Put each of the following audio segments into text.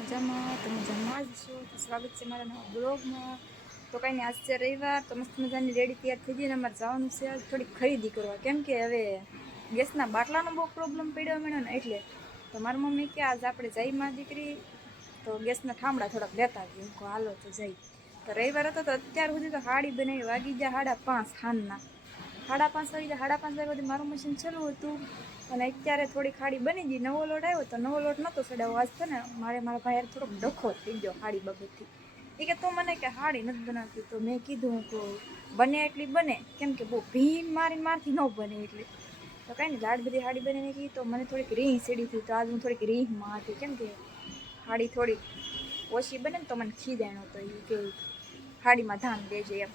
મજામાં તો મજામાં જ છો. તો સ્વાગત છે મારા નવા બ્લોગમાં. તો કંઈ નહીં, આજ છે રવિવાર, તો મસ્ત મજાની રેડી તૈયાર થઈ જઈને અમારે જવાનું છે થોડીક ખરીદી કરવા, કેમ કે હવે ગેસના બાટલાનો બહુ પ્રોબ્લેમ પડ્યો મળ્યો ને, એટલે તો મારી મમ્મી કે આજ આપણે જઈ માં દીકરી તો ગેસના ઠામડા થોડાક લેતા આવીએ. હું હાલો તો જઈ. તો રવિવાર હતો તો અત્યાર સુધી તો હાડી બનાવી વાગી ગયા 5:30 સાંજના 5:30 વાગી ગયા. 5:30 વાગ્યા સુધી મારું મશીન ચાલુ હતું અને અત્યારે થોડી ખાડી બની ગઈ. નવો લોટ આવ્યો તો નવો લોટ નહોતો ચડાવો આજ તો ને મારા ભાઈ થોડોક ડખો થઈ ગયો હાડી બાબતથી. એ કે તું મને કે હાડી નથી બનાવતી, તો મેં કીધું તો બને એટલી બને, કેમ કે બહુ ભીમ મારથી ન બને એટલી. તો કાંઈ નહીં, લાડ બધી હાડી બની ગઈ. તો મને થોડીક રીહ સીડી હતી, તો આજ હું થોડીક રીહમાં હતી, કેમ કે હાડી થોડીક ઓછી બને ને તો મને ખીજાણો તો એ કે હાડીમાં ધાન દેજે એમ.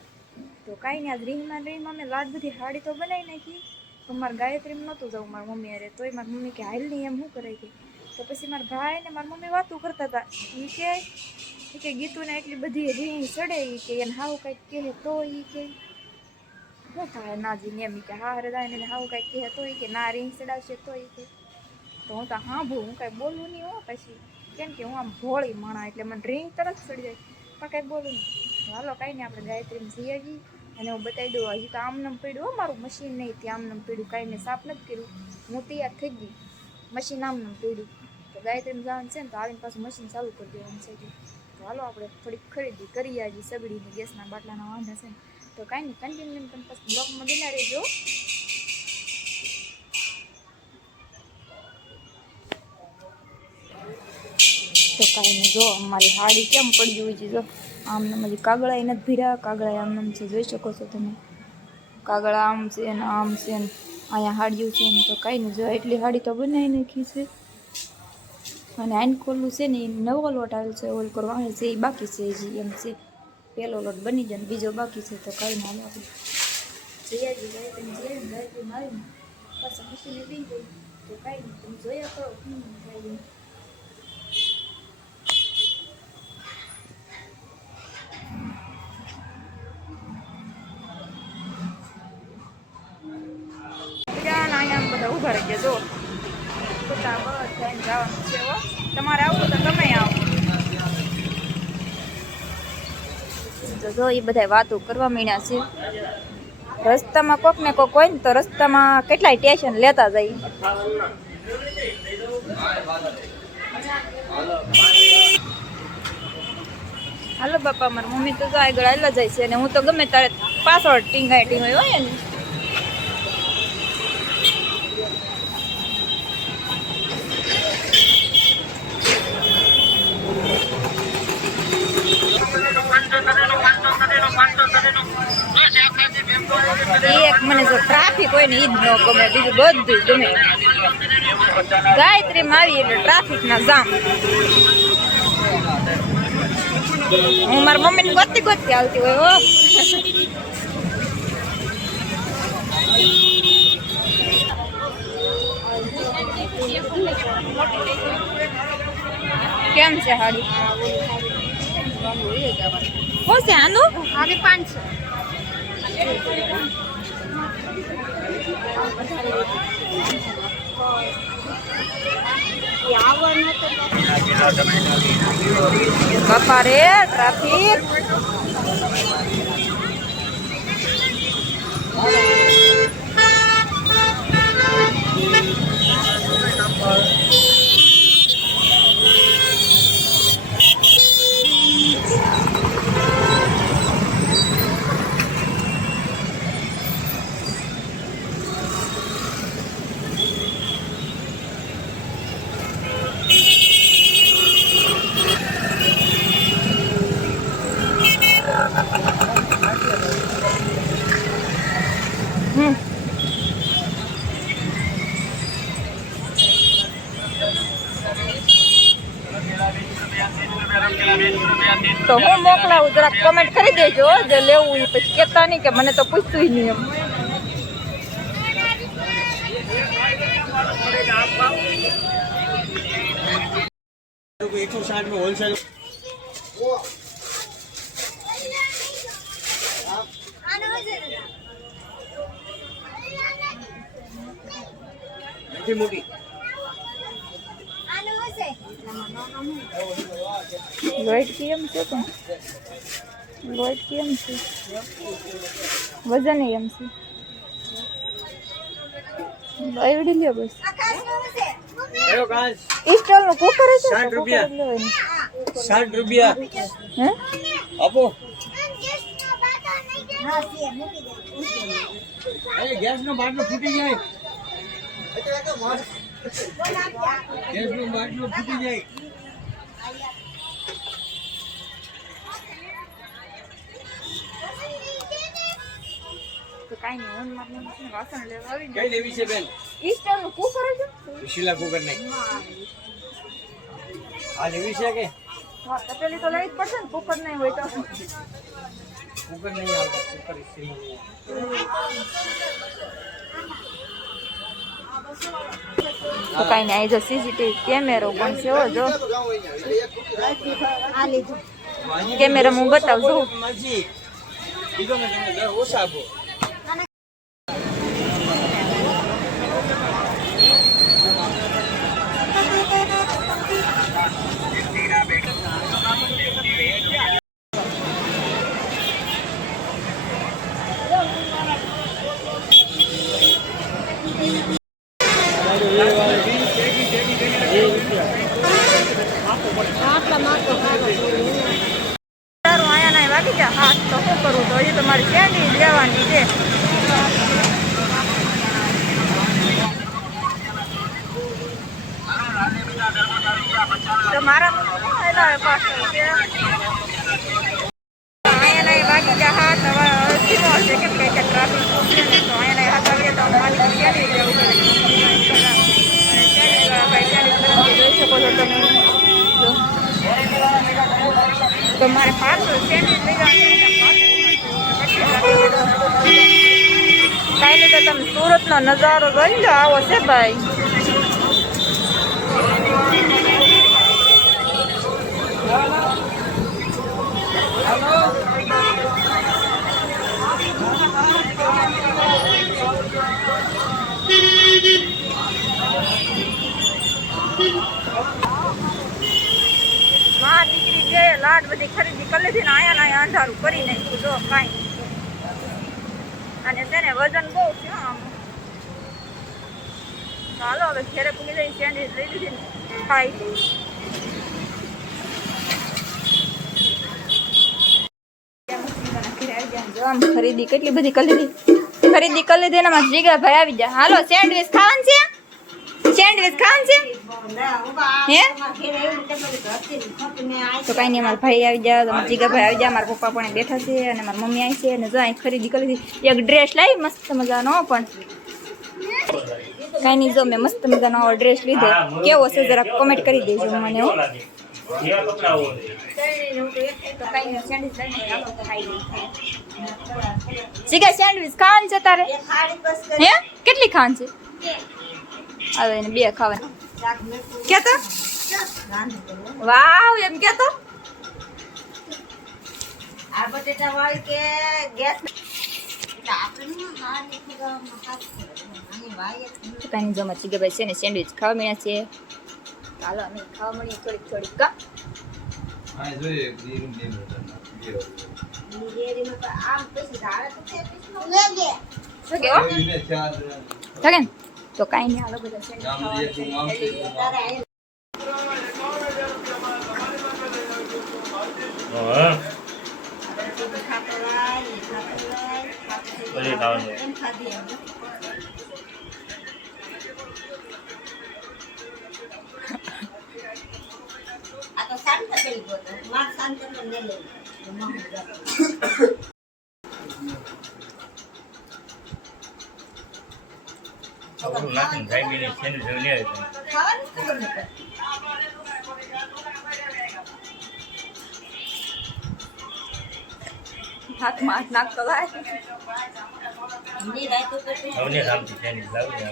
તો કાંઈ નહીં, આજ રીહમાં મેં લાડ બધી હાડી તો બનાવી નાખી. તો મારા ગાયત્રીમાં નહોતું જવું મારા મમ્મી અરે, તોય મારી મમ્મી કે હાલ નહીં એમ શું કરાય કે. તો પછી મારા ભાઈ ને મારી મમ્મી વાતું કરતા હતા. એ કે ગીતુને એટલી બધી રીંગ ચડે કે એને હાવ કંઈક કહે તો એ કે શું થાય નાજીને એમ કે હા હરે જાય ને હાવ કંઈક કહે તો એ કે ના રીંગ ચડાવશે તો એ કે. તો હું તો હા ભૂ હું કાંઈ બોલું નહીં હો પછી, કેમ કે હું આમ ભોળી માણા એટલે મને રીંગ તરત ચડી જાય, પણ કાંઈ બોલું નહીં. હાલો કાંઈ નહીં, આપણે ગાયત્રીમાં જઈએ જઈએ અને હું બતાવી દઉં. હજી તો આમનામ પડ્યું મારું મશીન નહીં, ત્યાં આમનામ પડ્યું, કાંઈ મેં સાફ નથી કર્યું. હું તૈયાર થઈ ગઈ, મશીન આમનામ પડ્યું. તો ગાયત્રીમાં જવાનું છે ને તો આવીને પાછું મશીન ચાલુ કરી દેવાનું છે. તો હાલો આપણે થોડીક ખરીદી કરી આવી સગડીને ગેસના બાટલાના વાંધા છે ને. તો કાંઈ નહીં, કન્ટિન્યુ પણ પછી બ્લોગમાં બના રહેજો. તો કાંઈ નહીં, જો અમારી હાડી કેમ પડી હોય છે, જો આમને હજી કાગળા નથી ભીરા, કાગળા આમનામ છે, જોઈ શકો છો તમે. કાગળા આમ છે ને આમ છે ને અહીંયા હાડિયું છે ને. તો કાંઈ નહીં, જો એટલી હાડી તો બનાવી નાખી છે. અને આઈન ખોલું છે ને એ નવો લોટ આવેલો છે, ઓલ કરવા છે એ બાકી છે હજી એમ છે. પહેલો લોટ બની જાય ને બીજો બાકી છે. તો કાંઈ ના આપણે જયાજી ગાયત્રી જઈએ ને ગાયત્રીમાં આવીને પાછા મશીને બી ગઈ. તો કાંઈ નહીં, તમે જોયા કરો કાંઈ. અહીંયા બધા ઊભા રહી ગયા, જો બધા થઈને જવાનું છે. તમારે આવવું તો તમે આવો. તો જો એ બધા વાતો કરવા માંડ્યા છે. રસ્તામાં કોક ને કોક હોય ને તો રસ્તામાં કેટલાય ટેન્શન લેતા જાય. હાલો બાપા, મારી મમ્મી તો આગળ હાલા જાય છે અને હું તો ગમે તારે પાછળ ટીંગાઈ હોય ને. એક મને જો ટ્રાફિક હોય ને ઈ જ ન ગમે, બીજું બધું ગમે. ગાયત્રીમાં આવી એટલે ટ્રાફિક ના જામ. હું મારા મમ્મી ને ગોતતી આવતી હોય હો. કેમ છે હાડી? શું છે આનું? આગે 500. બાપા રે ટ્રાફિક. તો હું મોકલાવું, જરાક કોમેન્ટ કરી દેજો જે લેવું એ. પછી કહેતા નહીં કે મને તો પૂછતું નહીં એમ. લોટ કેમ છે પણ લોટ કેમ છે વજન એમ છે એવડી લ્યો બસ સ્ટોલ નું કુકર છે 60 રૂપિયા 60 રૂપિયા હે આપો અરે ગેસ નો બાટલો ફૂટી જાય ગેસ નો બાટલો ફૂટી જાય તો કાઈ નહીં ઓન માં વાસણ લેવા આવી કઈ લેવી છે બેન સ્ટોલ નું કુકર છે વિશિલા કુકર નહીં આ લેવી છે કે હા તપેલી તો લઈ જ પડશે ને કુકર નહીં હોય તો કુકર નહીં આવતા કુકર સ્ટીલ તો કાઈ નહીં જો સીસીટીવી કેમેરો પણ છે હો જો કેમેરા હું બતાવજો માજી કીધો મેં તમને દર ઓછા આપો વાગી જા હા તો શું કરું તો હજી તમારી કેન્ડી લેવાની છે તો મારા પાછળ છે અહીંયા વાગી જા હા હવે ધીમો હશે કેમ કે ટ્રાફિક છે ને તો અહીંયા હાથ આવીએ તો મારી કેન્ડી લેવું પડે જોઈ શકો છો તમે તો મારે પાર્સલ સેન્ડવિચ લઈ કાંઈ નહીં તો તમે સુરતનો નજારો જોઈ લો આવો છે ભાઈ માં દીકરી જે લાડ બધી ખરીદી કરી લીધી ને આયા અંધારું કરી નાખ્યું જો કાંઈ અને તેને વજન બહુ છે આમ ચાલો હવે ઘેરે પૂરી જઈને સેન્ડવિચ લઈ લીધી ને ખાઈ ખરીદી કેટલી બધી કરી લીધી એનામાં જીગા ભાઈ આવી જાય હાલો સેન્ડવિચ ખાવાનું છે સેન્ડવિચ ખાવાનું છે હે તો કઈ નહીં અમારા ભાઈ આવી જાય તમારા જીગા ભાઈ આવી જાય મારા પપ્પા પણ બેઠા છે અને મારી મમ્મી આવી છે અને જો અહીં ખરીદી કરી લીધી એક ડ્રેસ લાવી મસ્ત મજાનો પણ કઈ નહીં જો મેં મસ્ત મજાનો ડ્રેસ લીધો કેવો છે જરા કોમેન્ટ કરી દેજો મને હો જીગા સેન્ડવિચ ખાવાનું છે તારે હે કેટલી ખાવાનું છે હવે એને બે ખાવાની કેતો વાવ એમ કેતો આ બટેટા વાળી કે ગેસ પોતાની જમા છે કે ભાઈ છે ને સેન્ડવિચ ખાવા મળ્યા છે ચાલો અમે ખાવા મળીએ થોડીક કા તો કાંઈ નહીં હાલો બધા આ તો શાંત થઈ ગયો તો માર શાંત ને લે થોડું નાખીને ખાઈ ગઈને સેન્ડવિચ લઈ આવી ખાવાનું તો ગમે હાથમાં હાથ નાખતો થાય ની રાતો તો હવે રામથી સેન્ડવિચ લાવી દે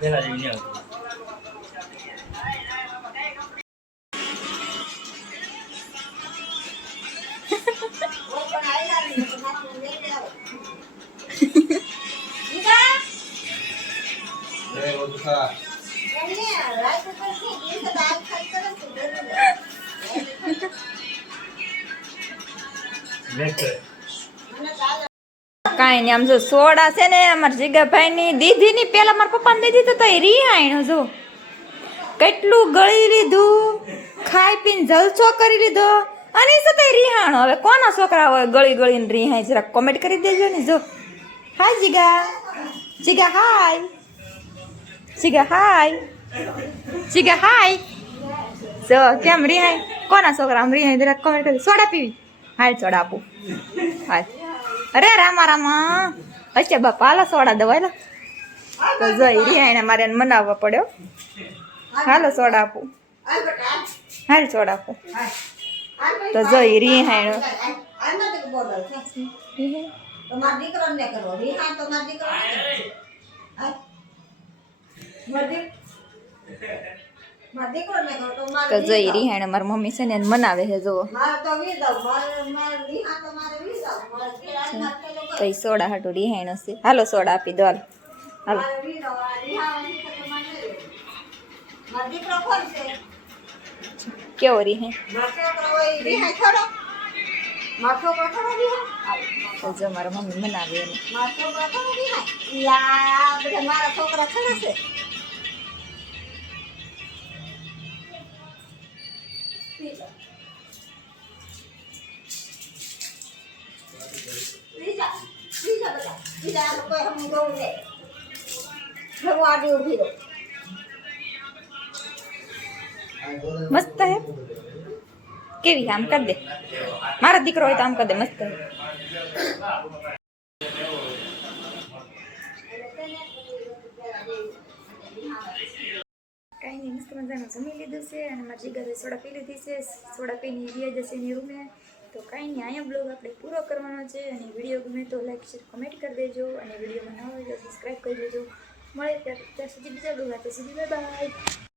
પેલા જઈને આવતું એમને રાત ઉપર થી દિવસે દાળ ખાઈ કરે છે મને દાળ કાંઈ નહીં આમ જો સોડા છે ને અમારા જીગાભાઈની દીદીની પેલા મારા પપ્પાને દીધી તો એ રિહાણ્યો જો કેટલું ગળી લીધું ખાઈ પીને જલસો કરી લીધો અને એ છતાંય રિહાણો હવે કોના છોકરા હોય ગળી ગળીને રિહાય જરા કોમેન્ટ કરી દેજો ને જો હાય જીગા જીગા હાય જીગા હાય જીગા હાય જો કેમ રિહાય કોના છોકરા આમ રિહાય જરા કોમેન્ટ કરી સોડા પીવી હાલ સોડા આપું હાલ અરે રામા રામા અચ્છા બાપા હાલો સોડા દવાય તો જઈ રિહાઈને મારે એને મનાવવા પડ્યો હાલો સોડા આપું આ બેટા હાલ સોડા આપું આ તો જઈ રિહાઈનો આ નથી બોલલ છે તમાર દીકરાને કરો રીહા તમાર દીકરાને આ માર દીકરાને કરો તો માર તો જઈ રિહાઈને મારી મમ્મી છે ને એને મનાવે છે જુઓ માર તો વી દઉં માર રીહા તમારે વી દઉં માર કેરા માર પેલો તો એ સોડા હાટું રિહાઈનો છે હાલો સોડા આપી દો હાલો હાલો માર વી દઉં આ રીહા વાળી તો તમારે માર દીકરો કોણ છે કેવો રિહાઈ માર છોકરો હોય રીહા છોડો માર છોકરો છોડો રીહા તો જો મારા મમ્મી મનાવે એને માર છોકરો છોડો રીહા યા બધા મારા છોકરા છોડે છે બીજા બેટા બીજા આ કોઈ હમ ગયું ને ઘરું આડી ઊભી રહો મસ્ત હે કેવી આમ કરી દે મારા દીકરો હોય તો આમ કરી દે મસ્ત હે કાંઈ નહીં મસ્ત મજાનું જમી લીધું છે અને મારી જીગાભાઈ સોડા પી લીધી છે સોડા પીને વ્યા જશે એની રૂમે તો કાંઈ નહીં અહીંયા બ્લોગ આપણે પૂરો કરવાનો છે અને વિડીયો ગમે તો લાઈક શેર કમેન્ટ કરી દેજો અને વિડીયોમાં ન હોય તો સબસ્ક્રાઈબ કરી દેજો મળે ત્યાં સુધી બીજા બ્લોગ ત્યાં સુધી બાય બાય